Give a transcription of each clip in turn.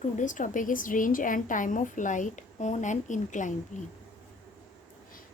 Today's topic is range and time of light on an inclined plane.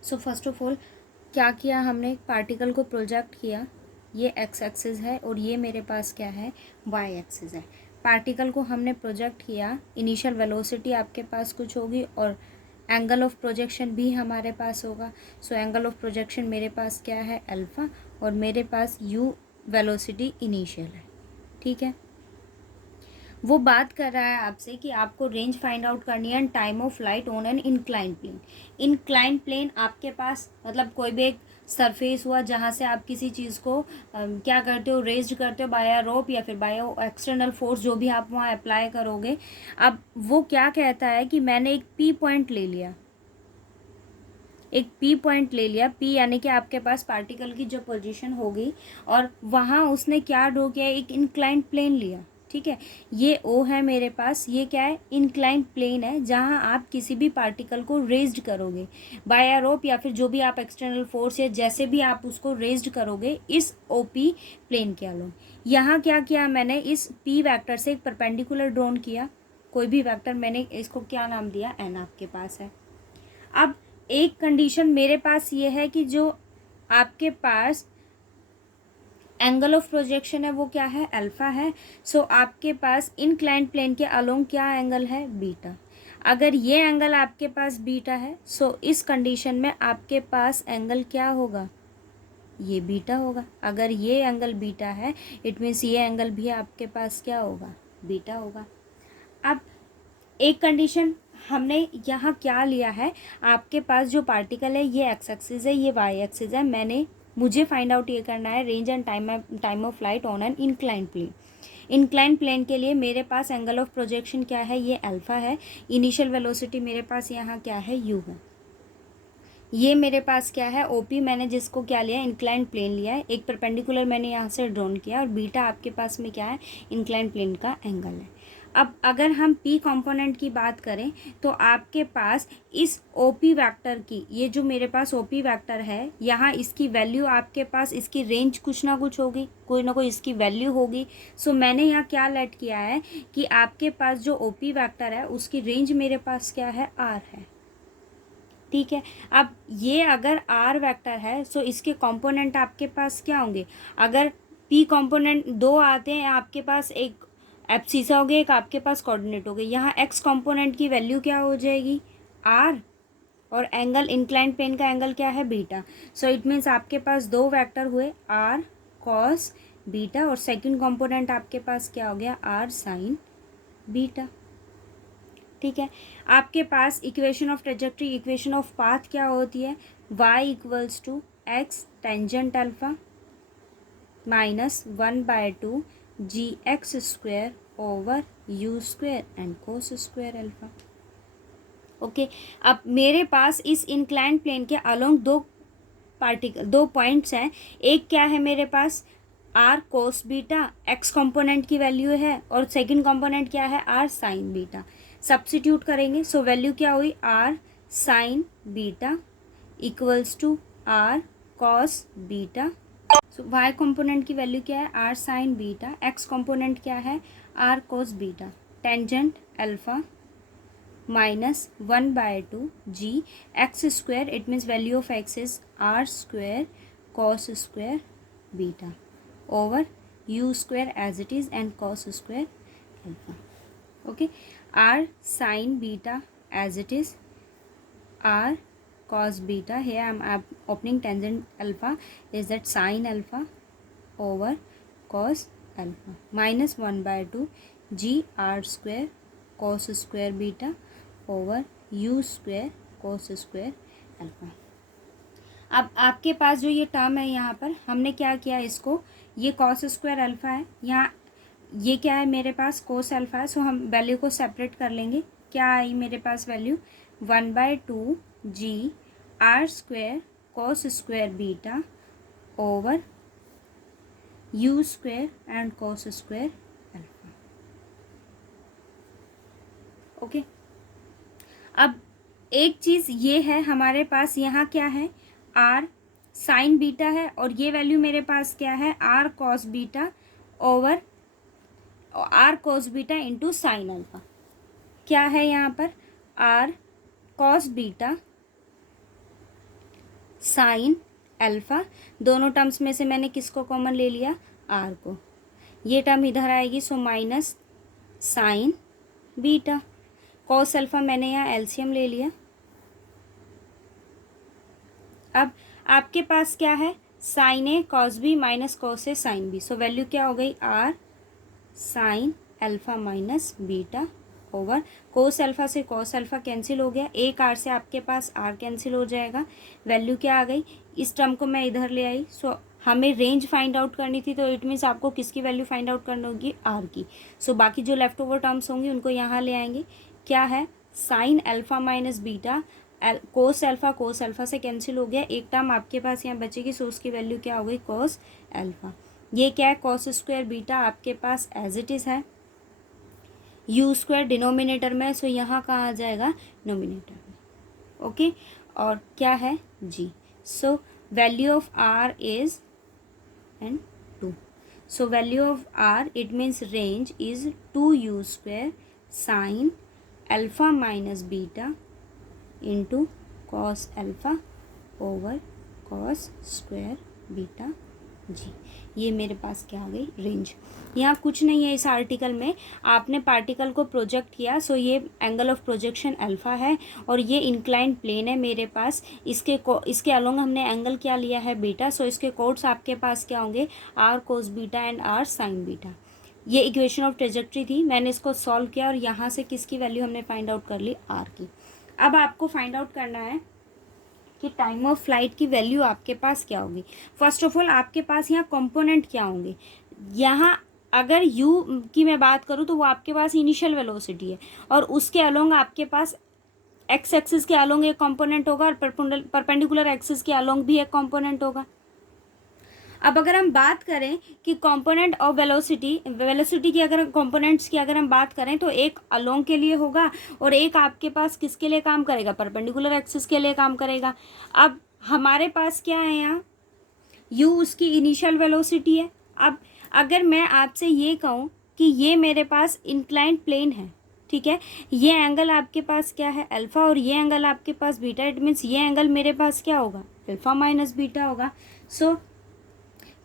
So first of all, क्या किया हमने, एक particle को project किया, ये एक्स एक्सिस है और ये मेरे पास क्या है, वाई एक्सिस है। पार्टिकल को हमने प्रोजेक्ट किया, इनिशियल वेलोसिटी आपके पास कुछ होगी और एंगल ऑफ प्रोजेक्शन भी हमारे पास होगा। सो एंगल ऑफ प्रोजेक्शन मेरे पास क्या है, अल्फ़ा, और मेरे पास यू वेलोसिटी इनिशियल है। ठीक है, वो बात कर रहा है आपसे कि आपको रेंज फाइंड आउट करनी है and time of light on an incline plane. Incline plane आपके पास मतलब कोई भी एक सरफेस हुआ जहाँ से आप किसी चीज़ को क्या करते हो, रेज्ड करते हो बाय रोप या फिर बाय एक्सटर्नल फोर्स, जो भी आप वहाँ अप्लाई करोगे। अब वो क्या कहता है कि मैंने एक पी पॉइंट ले लिया, एक पी पॉइंट ले लिया, पी यानी कि आपके पास पार्टिकल की जो पोजीशन होगी, और वहाँ उसने क्या ड्रॉ किया, एक इंक्लाइन प्लेन लिया। ठीक है, ये ओ है मेरे पास, ये क्या है, इंक्लाइन प्लेन है जहाँ आप किसी भी पार्टिकल को रेज्ड करोगे बाय रोप या फिर जो भी आप एक्सटर्नल फोर्स या जैसे भी आप उसको रेज्ड करोगे इस ओ पी प्लेन के अलोंग। यहाँ क्या किया मैंने, इस पी वैक्टर से एक परपेंडिकुलर ड्रॉन किया, कोई भी वैक्टर, मैंने इसको क्या नाम दिया, एन आपके पास है। अब एक कंडीशन मेरे पास ये है कि जो आपके पास एंगल ऑफ प्रोजेक्शन है वो क्या है, अल्फा है। सो आपके पास इंक्लाइंड प्लेन के अलोंग क्या एंगल है, बीटा। अगर ये एंगल आपके पास बीटा है, सो इस कंडीशन में आपके पास एंगल क्या होगा, ये बीटा होगा। अगर ये एंगल बीटा है, इट मीन्स ये एंगल भी आपके पास क्या होगा, बीटा होगा। अब एक कंडीशन हमने यहाँ क्या लिया है, आपके पास जो पार्टिकल है ये एक्स एक्सिस है, ये वाई एक्सिस है। मुझे फाइंड आउट ये करना है range and time of light on an incline plane. Incline plane के लिए मेरे पास एंगल ऑफ प्रोजेक्शन क्या है, ये अल्फा है। इनिशियल वेलोसिटी मेरे पास यहाँ क्या है, यू है। ये मेरे पास क्या है, ओपी, मैंने जिसको क्या लिया, इंक्लाइन प्लेन लिया है। एक परपेंडिकुलर मैंने यहाँ से ड्रॉन किया, और बीटा आपके पास में क्या है, इंक्लाइन प्लेन का एंगल है। अब अगर हम पी कंपोनेंट की बात करें तो आपके पास इस ओपी वेक्टर की, ये जो मेरे पास ओपी वेक्टर है, यहाँ इसकी वैल्यू आपके पास, इसकी रेंज कुछ ना कुछ होगी, कोई ना कोई इसकी वैल्यू होगी। सो मैंने यहाँ क्या लेट किया है कि आपके पास जो ओपी वेक्टर है उसकी रेंज मेरे पास क्या है, आर है। ठीक है, अब ये अगर आर वेक्टर है, सो इसके कंपोनेंट आपके पास क्या होंगे, अगर पी कंपोनेंट दो आते हैं आपके पास, एक एब्सिसा हो गया, एक आपके पास कोऑर्डिनेट हो गए। यहाँ एक्स कंपोनेंट की वैल्यू क्या हो जाएगी, आर, और एंगल इंक्लाइंड प्लेन का एंगल क्या है, बीटा। सो इट मीन्स आपके पास दो वेक्टर हुए, आर कॉस बीटा, और सेकंड कंपोनेंट आपके पास क्या हो गया, आर साइन बीटा। ठीक है, आपके पास equation of trajectory, equation of path क्या होती है, y equals to x tangent alpha minus 1/2 g x square over u square and cos square alpha. Okay, अब मेरे पास इस इंक्लाइंड प्लेन के अलोंग दो पॉइंट्स हैं। एक क्या है मेरे पास, r cos beta, x component की वैल्यू है, और सेकंड कंपोनेंट क्या है, आर साइन बीटा। सब्स्टिट्यूट करेंगे, सो वैल्यू क्या हुई, r sine beta equals to r cos beta. So y component की वैल्यू क्या है, r sine beta, x component क्या है, r cos beta, tangent alpha minus 1/2 g x square, it means value of x is r square cos square beta over u square as it is and cos square alpha. Okay, r sin beta as it is, r cos beta, here I am opening tangent alpha, is that sin alpha over cos alpha minus 1/2 g r square cos square beta over u square cos square alpha। अब आपके पास जो ये term है, यहाँ पर हमने क्या किया, इसको, ये कॉस स्क्वायर अल्फा है, यहाँ ये क्या है मेरे पास, कोस अल्फा है। सो हम वैल्यू को सेपरेट कर लेंगे, क्या आई मेरे पास value, 1/2 g r square cos square beta over u square and cos square alpha. Okay, अब एक चीज़ ये है, हमारे पास यहाँ क्या है, आर साइन बीटा है, और ये वैल्यू मेरे पास क्या है, r cos beta over r cos beta into sine alpha. क्या है यहाँ पर, r cos beta sine alpha, दोनों टर्म्स में से मैंने किसको कॉमन ले लिया, आर को, ये टर्म इधर आएगी, so minus sine beta, cos alpha मैंने यहाँ एलसीएम ले लिया। अब आपके पास क्या है, sine A cos B minus cos A sine B, so value क्या हो गई, r sine alpha minus beta over cos alpha से कॉस अल्फा कैंसिल हो गया, एक आर से आपके पास आर कैंसिल हो जाएगा, वैल्यू क्या आ गई, इस टर्म को मैं इधर ले आई। सो हमें रेंज फाइंड आउट करनी थी, तो इट मीन्स आपको किसकी वैल्यू फाइंड आउट करनी होगी, आर की। सो बाकी जो लेफ्ट ओवर टर्म्स होंगी उनको यहाँ ले आएंगे, क्या है, साइन अल्फा माइनस बीटा, कोस अल्फा से कैंसिल हो गया, एक टर्म आपके पास यहाँ बचेगी, सो उसकी वैल्यू क्या हो गई, कोस अल्फा। ये क्या है, कॉस स्क्वायर बीटा आपके पास एज इट इज़ है, यू स्क्वायर डिनोमिनेटर में, सो यहाँ कहाँ आ जाएगा, नोमिनेटर में, ओके। और क्या है, जी, so value of r is and 2, so value of r it means range is 2u square sine alpha minus beta into cos alpha over cos square beta g. ये मेरे पास क्या आ गई, रेंज। यहाँ कुछ नहीं है इस आर्टिकल में, आपने पार्टिकल को प्रोजेक्ट किया, सो ये एंगल ऑफ प्रोजेक्शन अल्फ़ा है और ये इंक्लाइंड प्लेन है मेरे पास, इसके अलोंग हमने एंगल क्या लिया है, बीटा, सो इसके कोड्स आपके पास क्या होंगे, r cos beta and r sine beta. ये इक्वेशन ऑफ ट्रेजेक्ट्री थी, मैंने इसको सॉल्व किया और यहाँ से किसकी वैल्यू हमने फाइंड आउट कर ली, आर की। अब आपको फाइंड आउट करना है कि टाइम ऑफ फ्लाइट की वैल्यू आपके पास क्या होगी। फर्स्ट ऑफ ऑल आपके पास यहाँ कंपोनेंट क्या होंगे, यहाँ अगर u की मैं बात करूँ तो वो आपके पास इनिशियल वेलोसिटी है और उसके अलोंग आपके पास एक्स एक्सिस के अलोंग एक कंपोनेंट होगा और परपेंडिकुलर एक्सिस के अलोंग भी एक कंपोनेंट होगा। अब अगर हम बात करें कि कंपोनेंट ऑफ वेलोसिटी की अगर कंपोनेंट्स की अगर हम बात करें तो एक अलोंग के लिए होगा और एक आपके पास किसके लिए काम करेगा, परपेंडिकुलर एक्सिस के लिए काम करेगा। अब हमारे पास क्या है यहाँ, u उसकी इनिशियल वेलोसिटी है। अब अगर मैं आपसे ये कहूँ कि ये मेरे पास इंक्लाइंड प्लेन है, ठीक है, ये एंगल आपके पास क्या है, अल्फ़ा, और ये एंगल आपके पास बीटा, इट मीन्स ये एंगल मेरे पास क्या होगा, अल्फ़ा माइनस बीटा होगा। सो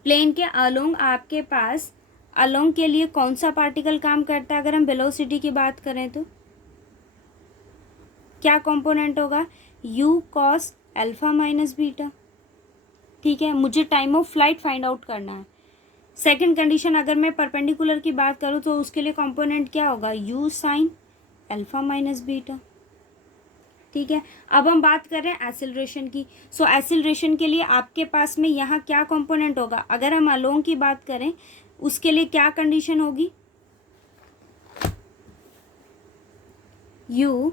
प्लेन के अलोंग आपके पास अलोंग के लिए कौन सा पार्टिकल काम करता है, अगर हम वेलोसिटी की बात करें तो क्या कंपोनेंट होगा, u cos alpha minus beta, ठीक है। मुझे time of flight find out करना है। सेकंड कंडीशन अगर मैं परपेंडिकुलर की बात करूँ तो उसके लिए कंपोनेंट क्या होगा, u sine alpha minus beta, ठीक है। अब हम बात कर रहे हैं एक्सेलरेशन की। सो एक्सेलरेशन के लिए आपके पास में यहाँ क्या कंपोनेंट होगा, अगर हम अलोंग की बात करें उसके लिए क्या कंडीशन होगी, u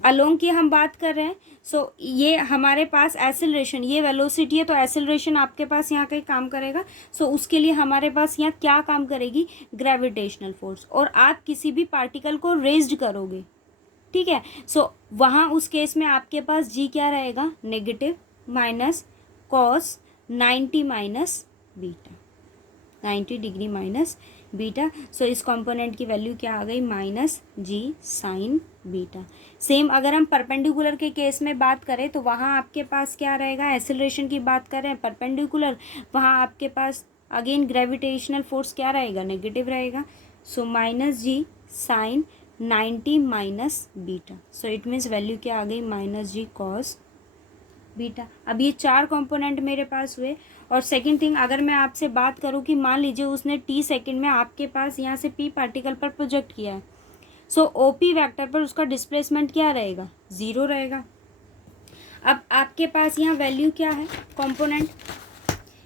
अलोंग की हम बात कर रहे हैं। सो ये हमारे पास एक्सेलरेशन, ये वेलोसिटी है तो एक्सेलरेशन आपके पास यहाँ कहीं काम करेगा। सो उसके लिए हमारे पास यहाँ क्या काम करेगी, ग्रेविटेशनल फोर्स, और आप किसी भी पार्टिकल को रेज्ड करोगे, ठीक है। सो वहाँ उस केस में आपके पास g क्या रहेगा, negative minus cos 90 minus beta, 90 degree minus beta. So इस कंपोनेंट की वैल्यू क्या आ गई, minus g sine beta. Same अगर हम परपेंडिकुलर के केस में बात करें तो वहाँ आपके पास क्या रहेगा, एक्सेलरेशन की बात कर रहे हैं परपेंडिकुलर, वहाँ आपके पास अगेन ग्रेविटेशनल फोर्स क्या रहेगा, नेगेटिव रहेगा। So minus g sine 90 minus beta, so it means value क्या आ गई, माइनस g कॉस बीटा। अब ये चार कंपोनेंट मेरे पास हुए। और सेकंड थिंग अगर मैं आपसे बात करूँ कि मान लीजिए उसने t सेकंड में आपके पास यहाँ से p पार्टिकल पर प्रोजेक्ट किया है, सो OP वेक्टर पर उसका डिस्प्लेसमेंट क्या रहेगा, 0 रहेगा। अब आपके पास यहाँ वैल्यू क्या है, कंपोनेंट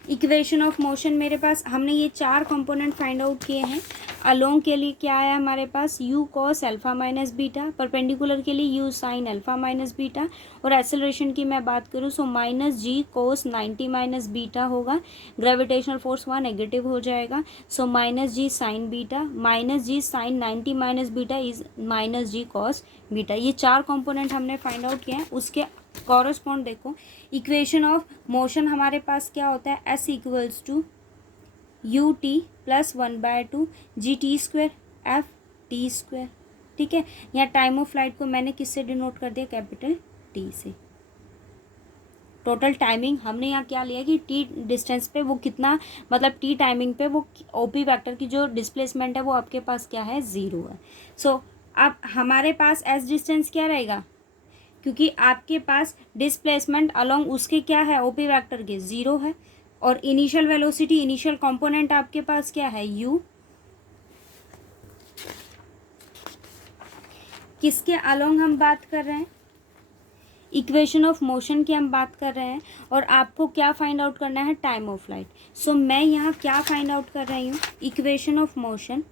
इक्वेशन ऑफ मोशन मेरे पास, हमने ये चार कंपोनेंट फाइंड आउट किए हैं। अलोंग के लिए क्या है हमारे पास, u cos alpha minus beta, perpendicular के लिए u sine alpha minus beta, और एक्सेलरेशन की मैं बात करूँ so minus g cos 90 minus beta होगा, ग्रेविटेशनल फोर्स वहाँ नेगेटिव हो जाएगा। So minus g sine beta, minus g sine 90 minus beta is minus g cos beta. ये चार कंपोनेंट हमने फाइंड आउट किया है। उसके कॉरस्पॉन्ड देखो, इक्वेशन ऑफ मोशन हमारे पास क्या होता है, s equals to u t plus 1/2 g t square f t square, ठीक है। यहाँ टाइम ऑफ फ्लाइट को मैंने किससे डिनोट कर दिया, कैपिटल टी से। टोटल टाइमिंग हमने यहाँ क्या लिया कि टी डिस्टेंस पे वो कितना, मतलब टी टाइमिंग पे वो ओपी वेक्टर की जो डिस्प्लेसमेंट है वो आपके पास क्या है, ज़ीरो है। सो अब हमारे पास एस डिस्टेंस क्या रहेगा, क्योंकि आपके पास डिस्प्लेसमेंट अलोंग उसके क्या है, ओपी वेक्टर के ज़ीरो है, और इनिशियल वेलोसिटी, इनिशियल कंपोनेंट आपके पास क्या है, यू। किसके अलोंग हम बात कर रहे हैं, इक्वेशन ऑफ मोशन की हम बात कर रहे हैं, और आपको क्या फाइंड आउट करना है, टाइम ऑफ फ्लाइट। सो मैं यहाँ क्या फाइंड आउट कर रही हूँ, equation of motion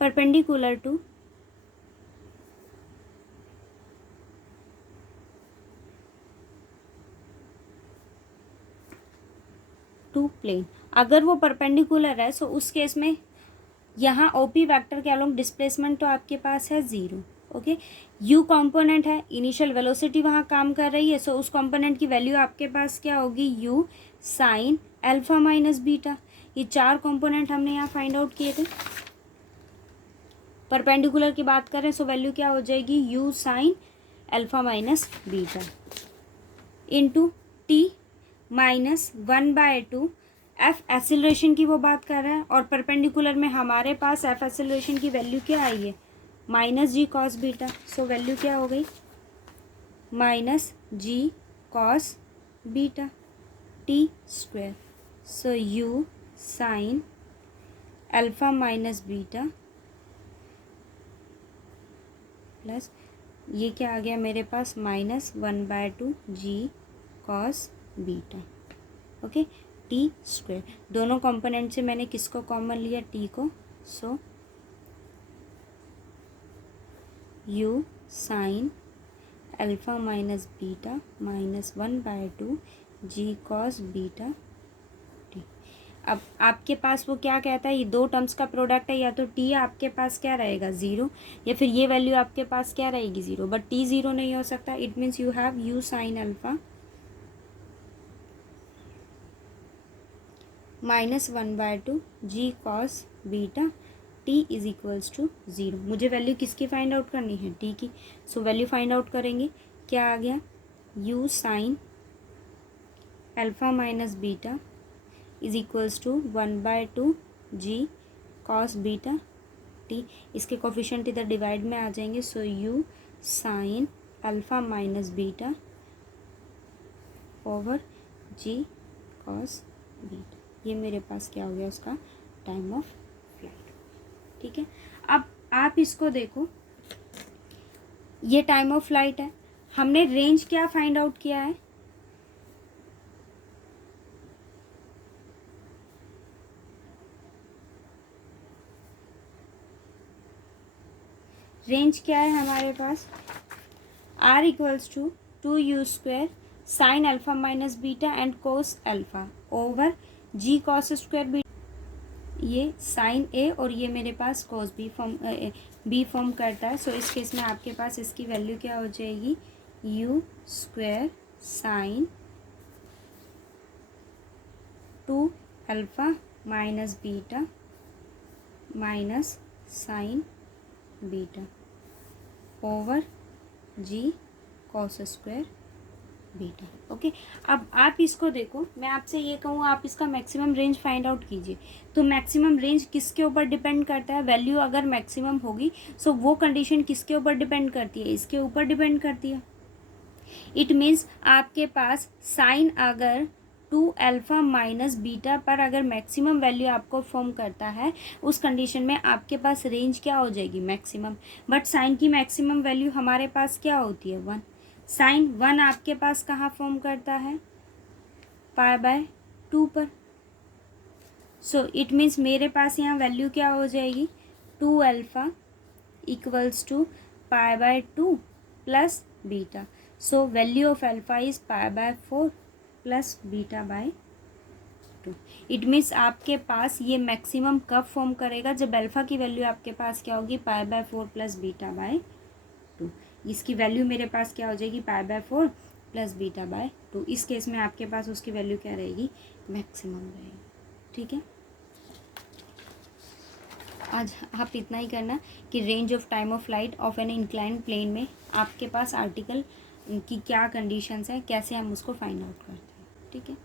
perpendicular to plane. अगर वो परपेंडिकुलर है सो उस केस में यहाँ ओपी वेक्टर के अलोंग डिस्प्लेसमेंट तो आपके पास है ज़ीरो। ओके, यू कंपोनेंट है, इनिशियल वेलोसिटी वहाँ काम कर रही है, सो उस कंपोनेंट की वैल्यू आपके पास क्या होगी, you sine alpha minus beta. ये चार कंपोनेंट हमने यहाँ फाइंड आउट किए थे। परपेंडिकुलर की बात करें सो वैल्यू क्या हो जाएगी, you sine alpha minus beta into T minus 1/2। F acceleration की वो बात कर रहे हैं, और परपेंडिकुलर में हमारे पास एफ एक्सीलरेशन की वैल्यू क्या आई है, minus g cos beta. So value क्या हो गई, minus g cos beta t square. So u sine alpha minus beta plus ये क्या आ गया मेरे पास, minus 1/2 g cos beta. Okay, t square, दोनों कंपोनेंट से मैंने किसको कॉमन लिया, टी को। So u sine alpha minus beta minus 1/2 g cos beta t. अब आपके पास वो क्या कहता है, ये दो टर्म्स का प्रोडक्ट है, या तो टी आपके पास क्या रहेगा, ज़ीरो, या फिर ये वैल्यू आपके पास क्या रहेगी, ज़ीरो, बट टी ज़ीरो नहीं हो सकता। It means you have u sine alpha minus 1/2 g cos beta t is equals to zero. मुझे वैल्यू किसकी फाइंड आउट करनी है, टी की। सो वैल्यू फाइंड आउट करेंगे, क्या आ गया, u sine alpha minus beta is equals to 1/2 g cos beta t. इसके कोफिशिएंट इधर डिवाइड में आ जाएंगे। So u sine alpha minus beta over g cos beta. ये मेरे पास क्या हो गया, उसका टाइम ऑफ फ्लाइट। ठीक है, अब आप इसको देखो, ये टाइम ऑफ फ्लाइट है, हमने रेंज क्या फाइंड आउट किया है, रेंज क्या है हमारे पास, r equals to 2u² sine alpha minus beta and cos alpha over g cos square beta. ये साइन ए और ये मेरे पास cos B form B form करता है। सो इस केस में आपके पास इसकी वैल्यू क्या हो जाएगी, u square sine 2 alpha minus beta minus sine beta over g cos square beta. Okay, अब आप इसको देखो, मैं आपसे ये कहूँ आप इसका मैक्सिमम रेंज फाइंड आउट कीजिए। तो मैक्सिमम रेंज किसके ऊपर डिपेंड करता है, वैल्यू अगर मैक्सिमम होगी सो वो कंडीशन किसके ऊपर डिपेंड करती है, इसके ऊपर डिपेंड करती है। इट मीन्स आपके पास साइन अगर 2 अल्फा माइनस बीटा पर अगर मैक्सिमम वैल्यू आपको फॉर्म करता है, उस कंडीशन में आपके पास रेंज क्या हो जाएगी, मैक्सिमम। बट साइन की मैक्सिमम वैल्यू हमारे पास क्या होती है, 1। साइन 1 आपके पास कहाँ फॉर्म करता है, π/2 पर। सो इट मीन्स मेरे पास यहाँ वैल्यू क्या हो जाएगी, 2 alpha equals to π/2 plus beta. So value of alpha is π/4 plus बीटा/2। इट मीन्स आपके पास ये मैक्सिमम कब फॉर्म करेगा, जब अल्फा की वैल्यू आपके पास क्या होगी, π/4 प्लस बीटा/2। इसकी वैल्यू मेरे पास क्या हो जाएगी, π/4 प्लस बीटा/2। इस केस में आपके पास उसकी वैल्यू क्या रहेगी, मैक्सिमम रहेगी। ठीक है, आज आप इतना ही करना कि range of time of light of an inclined plane में आपके पास आर्टिकल की क्या कंडीशंस है, कैसे हम उसको फाइंड आउट करते हैं। ठीक है।